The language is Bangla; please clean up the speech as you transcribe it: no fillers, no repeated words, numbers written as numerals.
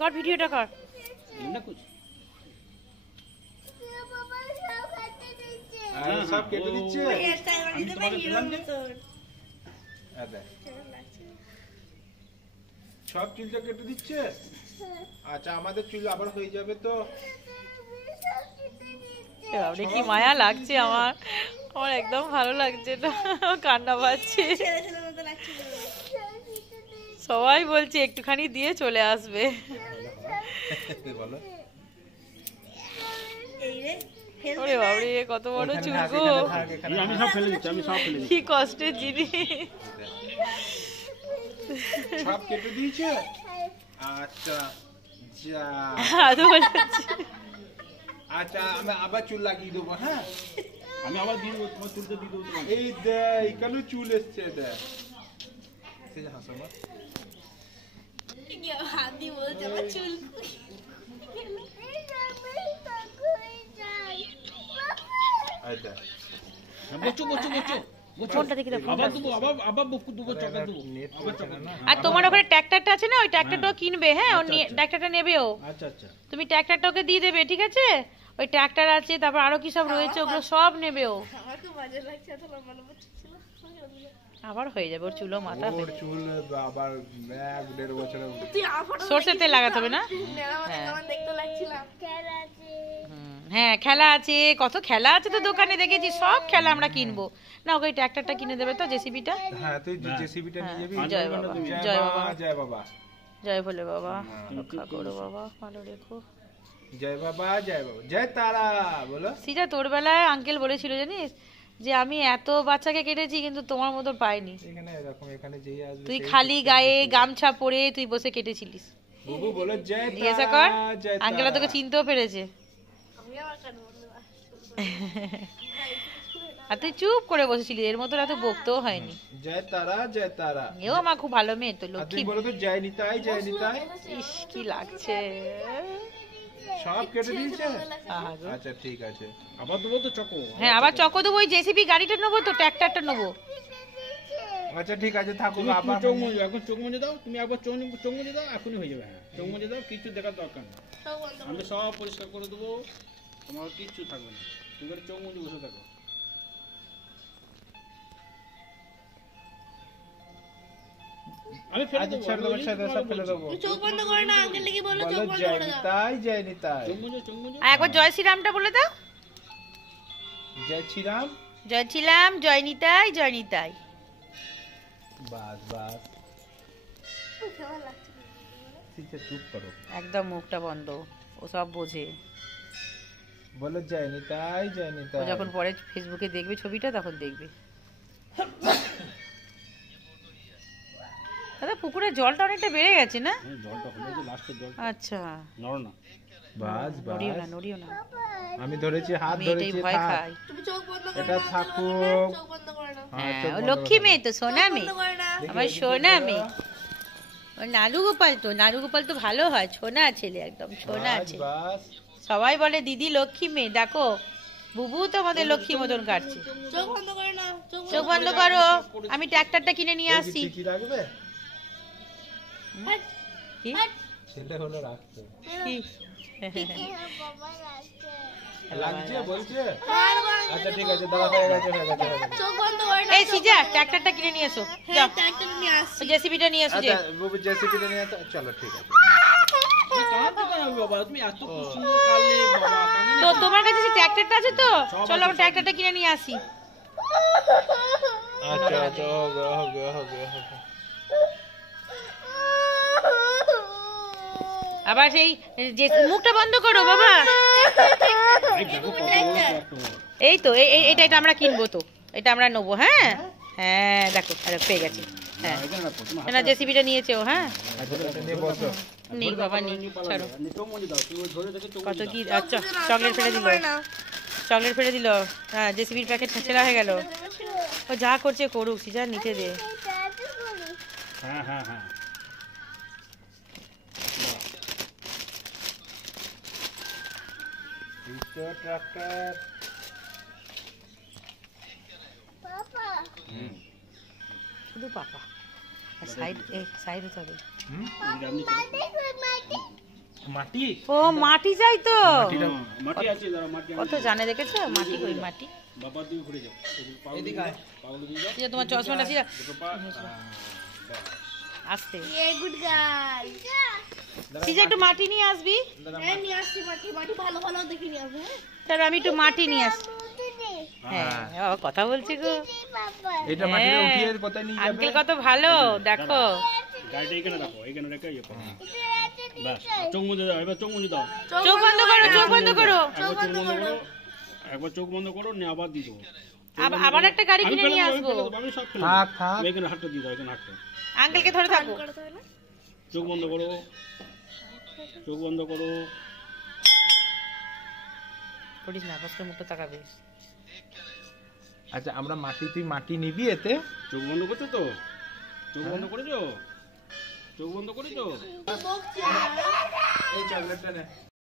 कर वीडियोটা কর না कुछ সব কেটে দিচ্ছে সব চুলটা কেটে দিচ্ছে। আচ্ছা আমাদের চুল আবার হয়ে যাবে তো। বাবরে কি মায়া লাগছে আমার আমার একদম ভালো লাগছে না কান্না পাচ্ছে সবাই বলছে একটুখানি দিয়ে চলে আসবে বলো ওরে বাবরে কত বড় চুল গো আমি সব ফেলে দিচ্ছি কি কষ্টের জিনিস সব কেটে দিয়েছে। আচ্ছা যা আদু বলছি আচ্ছা আমি আবার চুল লাগিয়ে দেবো। হ্যাঁ আমি আবার দিয়ে দেবো তোমার চুলটা দিয়ে দেবো তোমাকে। এই দেখ কেন চুল এসছে দেখ হাসো মা বচু বচু বচু ফোনটা দেখি দাও আবার দেবো আবার বকু দেবো চকা দেবো আবার চকা আর তোমার ওখানে ট্র্যাক্টরটা আছে না ওই ট্র্যাক্টরটাও কিনবে হ্যাঁ ও ট্র্যাক্টরটা নেবে ও আচ্ছা আচ্ছা তুমি ট্র্যাক্টরটা ওকে দিয়ে দেবে ঠিক আছে ওই ট্র্যাক্টর আছে তারপর আরো কি সব রয়েছে ওগুলো সব নেবে ও আবার হয়ে যাবে ওর চুলও মাথা ওর চুল আবার 1.5 বছরের সরষের তেল লাগাতে হবে না হ্যাঁ খেলা আছে কত খেলা আছে তো দোকানে দেখেছি সব খেলা আমরা কিনবো না ওকে ট্র্যাক্টরটা কিনে দেবে তো জেসিবিটা হ্যাঁ তুই জেসিবিটা নিয়ে যাবি। জয় বাবা জয় বাবা জয় বাবা জয় ভোলে বাবা রক্ষা করো বাবা ভালো রেখো জয় বাবা জয় বাবা জয় তারা বলো। সিজা তোর বেলায় আঙ্কেল বলেছিল জানিস যে আমি এত বাচ্চাকে কেটেছি কিন্তু তোমার মতো পাইনি এখানে এরকম এখানে যেই আসবে তুই খালি গায়ে গামছা পরে তুই বসে কেটেছিলিস বুবু বলো জয় জিজ্ঞাসা তারা কর জয় আঙ্কেল তোকে চিনতেও পেরেছে আর তুই চুপ করে বসেছিলি এর মতো এত বকতেও হয়নি জয় তারা জয় তারা। এও আমার খুব ভালো মেয়ে তো আর লক্ষ্মী তুই বলো তো জয় নিতাই জয় নিতাই। ইস কি লাগছে সব কেটে দিয়েছে। আহা গো। আচ্ছা ঠিক আছে আবার দেবো তো চকো হ্যাঁ আবার চকো দেবো ওই জেসিবি গাড়িটা নেবো তো ট্র্যাক্টরটা নেবো আচ্ছা ঠিক আছে থাকো তুমি আবার চোখ মুজে এখন চোখ মুজে দাও তুমি একবার চোখ মুজে দাও এখনই হয়ে যাবে হ্যাঁ চোখ মুজে দাও কিছু দেখার দরকার নেই আমি সব পরিষ্কার করে দেবো তোমার কিচ্ছু থাকবে না তুমি করে চোখ মুজে বসে থাকো আমি ফেলে আচ্ছা দেবো ছেড়ে দেবো ছেড়ে দেবো সব ফেলে দেবো। চোখ বন্ধ করে না আঙ্কেল কি বলো বলো জয় নিতাই জয় নিতাই চোখ মুজে আর একবার জয় শ্রীরামটা বলে দাও জয় শ্রীরাম। জয় ছিলাম জয় নিতাই জয় নিতাই বাস বাস ঠিক আছে চুপ করো একদম মুখটা বন্ধ ও সব বোঝে বলো জয় নিতাই জয় ও নিতাই। যখন পরে ফেসবুকে দেখবে ছবিটা তখন দেখবে দাদা পুকুরের জলটা অনেকটা বেড়ে গেছে না জলটা হলো যে লাস্টের জল আচ্ছা নড় না বাস নড়িও না বাস নড়িও না আমি ধরেছি হাত আমি এটাই ধরেছি ভয় থাক। খাই তুমি চোখ বন্ধ করে এটা না থাকুক। চোখ বন্ধ করে না হ্যাঁ, হ্যাঁ চোখ ও বন্ধ লক্ষ্মী করো। মেয়ে তো সোনা মেয়ে বন্ধ করে না আমার সোনা মেয়ে ও নালু গোপাল তো ভালো হয় ছোনা ছেলে একদম ছোনা বাস ছেলে বাস সবাই বলে দিদি লক্ষ্মী মেয়ে দেখো বুবু তো আমাদের লক্ষ্মী মতন কাটছে চোখ বন্ধ করে না চোখ বন্ধ করো আমি ট্র্যাক্টরটা কিনে নিয়ে আসছি কি রাখবে কি সেটা হলো রাখতে কি লাগছে বলছে। আচ্ছা ঠিক আছে দাদা হয়ে গেছে হয়ে গেছে হয়ে গেছে। চোখ বন্ধ করে না এই সিজা ট্র্যাক্টরটা কিনে নিয়ে এসো যাও ট্র্যাক্টর নিয়ে আসছি জেসিবিটা নিয়ে এসো যে আচ্ছা বুবু জেসিবিটা নিয়ে তো চলো ঠিক আছে। কাঁদতে পারো বাবা তুমি এত সুন্দর কালে বাবা কাঁদে তো তোমার কাছে সেই ট্র্যাক্টরটা আছে তো চলো আমার ট্র্যাক্টরটা কিনে নিয়ে আসি আচ্ছা আচ্ছা হবে আবার সেই যে মুখটা বন্ধ করো বাবা এই তো এটা এটা আমরা কিনবো তো এটা আমরা নেবো হ্যাঁ হ্যাঁ দেখো আরে পেয়ে গেছে হ্যাঁ না জেসিবিটা নিয়েছে ও হ্যাঁ আচ্ছা এটা নিয়ে বসো। নেই বাবা নেই ছাড়ো চোখ মুজে দাও তুমি ধরে দেখে চোখ কত কি আচ্ছা চকলেট ফেলে দিল হ্যাঁ জেসিবির প্যাকেট ছেঁচড়া হয়ে গেল ও যা করছে করুক সিজা নিচে দে হ্যাঁ হ্যাঁ হ্যাঁ ট্রাক্টর শুধু পাপা সাইড হতে হবে হুম আপনি মাটি ও মাটি চাই তো হ্যাঁ, মাটি আছে দাঁড়া মাটি কত জানে দেখেছো মাটি কই মাটি বাবা তুমি ঘুরে যাও পাগল দিয়ে যাও এই যে তোমার চশমাটা ছিল দুটো পা ব্যাস। আসতে ये गुड गार्ल সিজা একটু মাটি নিয়ে আসবি मैं नहीं आसी माटी माटी ভালো ভালো দেখে নিয়ে আসবে স্যার আমি একটু মাটি নিয়ে আসি হ্যাঁ ও কথা বলছি গো এটা মাটিতে উঠিয়ে কোথায় নিয়ে যাবে আঙ্কেল কত ভালো দেখো গাড়িটা এখানে রাখো এখানে রেখে ইয়ে করো ব্যাস চোখ মুজে দাও এবার চোখ মুজে দাও চোখ বন্ধ করো চোখ বন্ধ করো একবার চোখ বন্ধ করো নিয়ে আবার দিয়ে দেবো আবার একটা গাড়ি আমি কিনে ফেলে নিয়ে দেবো, আমি আসবো ফেলে দেবো, আমি সব ফেলে থাক দেবো। থাক এখানে হাতটা দিয়ে দাও এখানে হাতটা আঙ্কেলকে ধরে থাকো চোখ বন্ধ করো চোখ বন্ধ করো করিস না কষ্ট মুখে তাকাবে আচ্ছা আমরা মাটি তুই মাটি নিবি এতে চোখ বন্ধ করছো তো চোখ বন্ধ করেছো চোখ বন্ধ করেছো এই চকলেটটা নে